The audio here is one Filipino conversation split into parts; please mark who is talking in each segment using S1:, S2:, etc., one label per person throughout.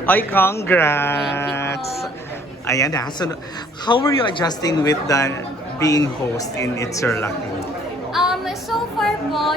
S1: Ay, congrats! Ayan na. So, how were you adjusting with the being host in It's Your Lucky?
S2: So far po,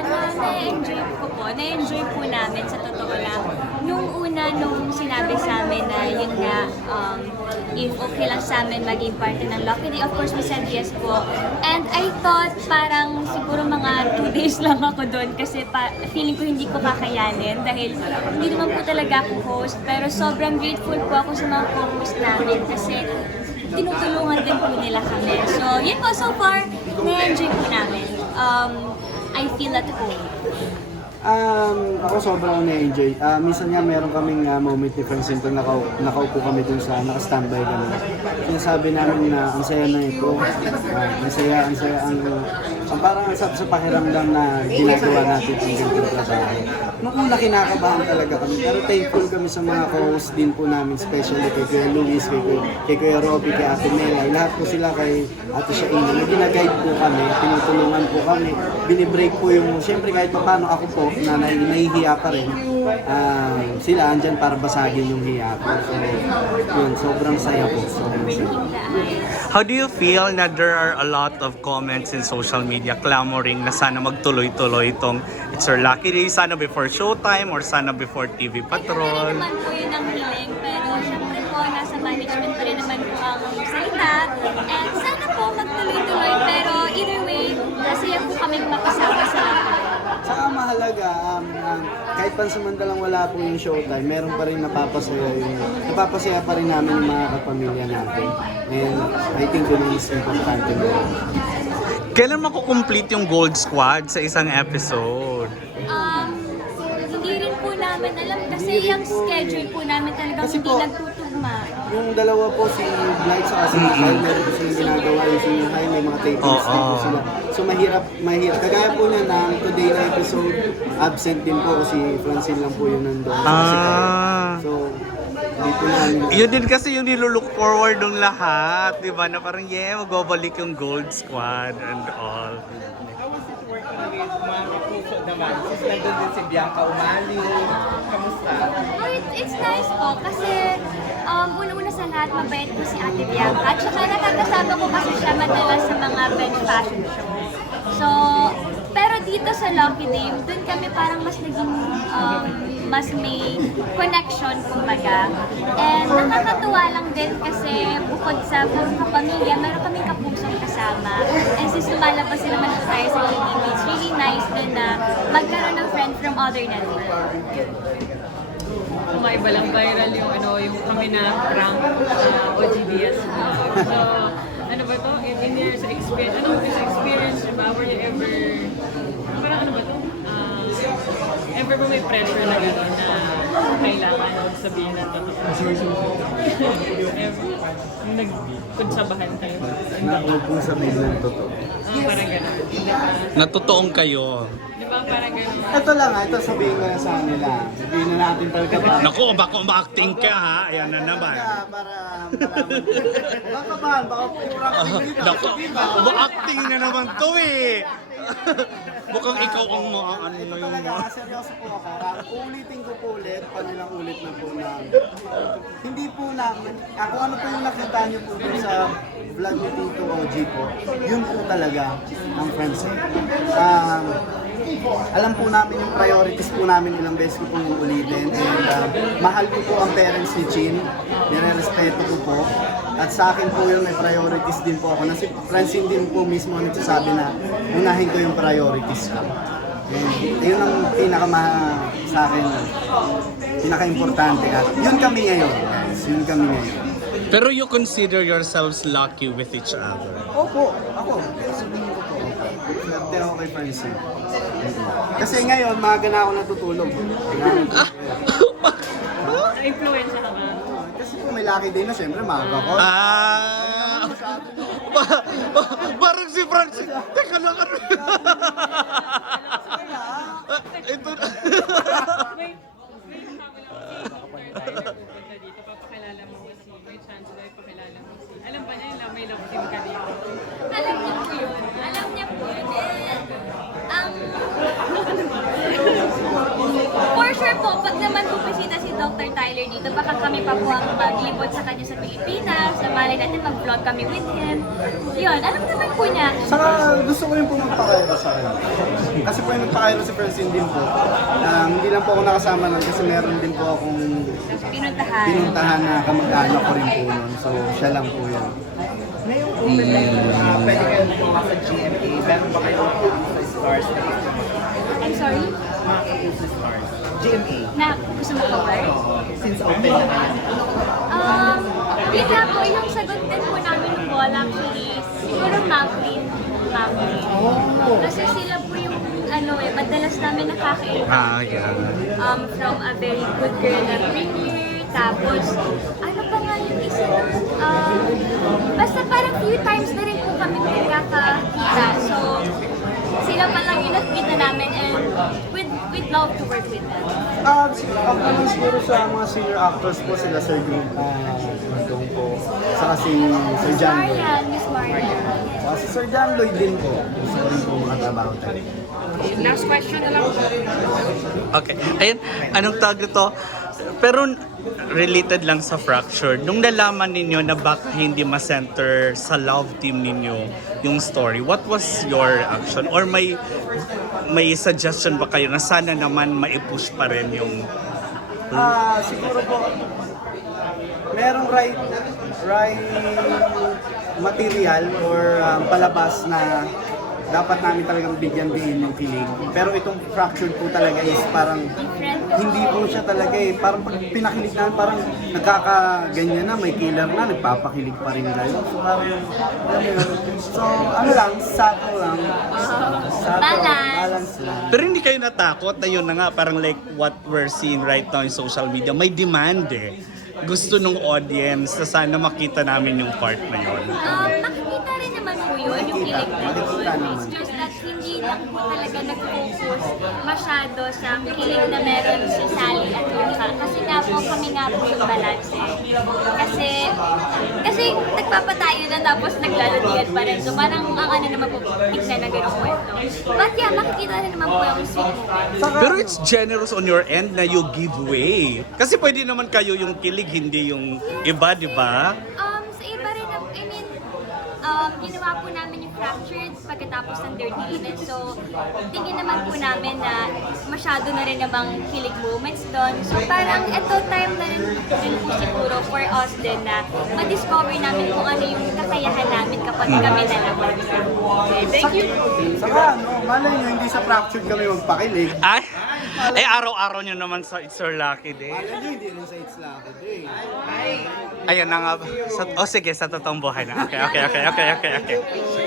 S2: na-enjoy po namin sa totoo lang. Nung sinabi sa amin na yun nga, if okay lang sa amin maging parte ng Lucky Day, of course we said yes po. And I thought parang siguro mga 2 days lang ako doon kasi feeling ko hindi ko kakayanin dahil hindi naman po talaga ako host. Pero sobrang grateful po ako sa mga co-host namin kasi tinutulungan din po nila kami. So, yun po, so far, na-enjoy po namin. I feel at home.
S3: Ako sobrang na-enjoy. Minsan nga meron kaming moment ni Francine pag nakaupo kami dun sa naka-standby kami. Sinasabi namin na ang saya na ito. Ang saya, ang parang sa pakiramdam na ginagawa natin ang ganitong trabaho. Nung una kinakabahan talaga kami, pero thankful kami sa mga co-host din po namin, especially kay Kuya Luis, kay Kuya Robby, kay Ate Mela. Lahat po sila kay Ate Shaina. Gina-guide po kami, tinutulungan po kami, binibreak po yung, siyempre kahit paano ako po, na nahihiya pa rin, sila andyan para basagin yung hiya ko. So, yun, sobrang saya po. Sobrang saya.
S1: How do you feel na there are a lot of comments in social media clamoring na sana magtuloy-tuloy itong It's Your Lucky Day, sana before showtime or sana before TV Patrol?
S2: Ay, naman po yun ang hiling, pero syempre po, nasa management pa rin naman po ang salita. And sana po magtuloy-tuloy, pero either way, masaya po kami makasama sa lahat.
S3: Saka mahalaga, kahit pansamantalang wala po yung showtime, meron pa rin napapasaya pa rin namin yung mga kapamilya natin. And I think yun is importante mo.
S1: Kailan makukomplete yung Gold Squad sa isang episode?
S2: Hindi rin po namin alam kasi yung schedule po namin talagang
S3: Kasi
S2: hindi
S3: po,
S2: nagtutugma.
S3: Yung dalawa po, si Blight sa si Kyle, meron po silang ginagawa yung si High, may mga tapings din po sila. So mahirap. Kagaya po niya na today na episode, absent din po kasi Francine lang po yun nandun. So, hindi po namin.
S1: Yun din kasi yung nilulook forward ng lahat, di ba? Na parang, magbabalik yung Gold Squad and all.
S4: How was it working with mga kapuso naman? Since nandun din si Bianca Umali, kamusta?
S2: Oh, it's nice po kasi una-una sa lahat, mabait po si Ate Bianca. At saka nakakasama ko kasi siya madalas sa mga bench fashion show. So, pero dito sa Lucky Day, dun kami parang mas naging, mas may connection, kumbaga. And nakakatuwa lang din kasi bukod sa kapamilya, meron kaming kapusong kasama. And since lumalabas naman po tayo sa TV, it's really nice din na magkaroon ng friend from other network.
S5: Kumaiba lang viral yung kami na prank sa OGDS. So, ano ba to? In your experience, diba? Were you ever, parang ano ba to? Ever ba may pressure na gano'n na kailangan sabihin na totoo? Ever? Yung nagkunsabahan tayo?
S3: Huwag pong sabihin ng totoo.
S5: Parang gano'n.
S1: Natotoong kayo.
S5: Di ba parang gano'n?
S3: Ito lang, ito sabihin ko na sa kanila. Sabihin na natin talaga ba?
S1: Naku, baka ma-acting ka ha. Ayan na naman.
S3: Para baka ba? Baka purang dito.
S1: Naku, ma-acting na naman to eh. Mukhang ikaw ang ano
S3: Ito
S1: yung...
S3: talaga, seryoso po ako. Uulitin ko po ulit, panilang ulit na po na hindi po namin, ako ano po yung nakita niyo po dun sa vlog ni Tito OG po, yun po talaga ang friendship. Alam po namin yung priorities po namin, ilang beses ko pong uulitin, and mahal ko po ang parents ni Chin, nire-respeto ko po, at sa akin po yun may priorities din po ako, na si Francine din po mismo nagsasabi na unahin ko yung priorities ko. And yun ang sa akin, pinaka-importante, at yun kami ngayon, guys, yun kami ngayon.
S1: Pero you consider yourselves lucky with each other?
S3: Opo, ako. Sabihin ko po. Swerte ako kay Francine. Kasi ngayon, maaga na ako natutulog.
S5: Na-influence ka ba?
S3: Kasi po may lucky day na, syempre maaga ko.
S1: Parang si Francis. Teka lang. Ito na.
S5: Wait, punta dito, papakilala mo ko si, may chance na ipakilala mo si, alam ba niya yung may love team ka dito?
S2: Alam niya po yun. Alam niya po yun. For sure po, pag naman po bisita si Dr. Tyler dito, baka kami pa po ang maglibot sa kanya sa Pilipinas, na mali natin mag-vlog kami with him. Yun, alam naman po niya.
S3: Saka gusto ko rin po magpakairo sa kanya. Kasi po yung nagpakairo si Francine din po. Hindi lang po ako nakasama nun kasi meron din po akong pinuntahan na kamag-anak ko rin po nun. So siya lang po yun.
S4: Ngayong open na pwede kayo gumawa sa GMA, meron ba kayo sa stars na
S2: I'm sorry?
S4: mga sa stars? GMA,
S2: Na gusto mo cover?
S4: since open na naman.
S2: Yun nga po, yung sagot din po namin ng bola actually, siguro Maclean. Kasi sila po yung madalas namin nakaka-interact
S1: Yeah.
S2: from a very good girl na premier, tapos ano pa nga yung isa nun? Basta parang few times na rin po kami nagkakakita. So, sila pa lang yung nakikita namin and we'd love to work with them.
S3: Siguro sa mga senior actors po sila Sir Dong po. Saka si Sir John Lloyd.
S2: Miss Marian.
S3: Saka si Sir John Lloyd din po. Gusto ko rin po makatrabaho tayo.
S5: Last question na lang.
S1: Okay. Ayun, anong tawag nito? Pero related lang sa Fractured, nung nalaman ninyo na baka hindi ma-center sa love team ninyo yung story, what was your action? Or may suggestion ba kayo na sana naman ma-push pa rin yung...
S3: Siguro po, merong right material or palabas na dapat namin talagang bigyan din ng kilig. Pero itong Fractured po talaga is parang hindi po siya talaga parang pag pinakilig namin parang nagkakaganyan na, may killer na, nagpapakilig pa rin kayo. So parang, so ano lang, subtle lang. Balance lang.
S1: Pero hindi kayo natakot na yun na nga, parang like what we're seeing right now in social media, may demand gusto nung audience na sana makita namin yung part na yun.
S2: Makikita rin naman po yun, yung kilig na yun. It's just that hindi lang po talaga nag-focus masyado sa kilig na meron si Sally at Luca. Kasi nga po kami nga po yung balance Kasi nagpapatayo na tapos naglaladigan pa rin. So parang ang ano naman po, tignan na gano'ng kwento. But yeah, makikita rin naman po yung sweet moment.
S1: Pero it's generous on your end na you give way. Kasi pwede naman kayo yung kilig, hindi yung iba, di ba?
S2: Sa iba rin, ginawa po namin yung Fractured pagkatapos ng Dirty Eden. So, tingin naman po namin na masyado na rin namang kilig moments doon. So, parang ito time na rin po siguro for us din na ma-discover namin kung ano yung kakayahan namin kapag kami nalaman. Okay, thank you.
S3: Saka malay nyo, hindi sa Fractured kami magpakilig.
S1: Ay, araw-araw nyo naman sa It's Your Lucky Day.
S3: Malay nyo, hindi rin sa It's Lucky Day.
S1: Ayan na nga. Sige, sa totoong buhay na. Okay.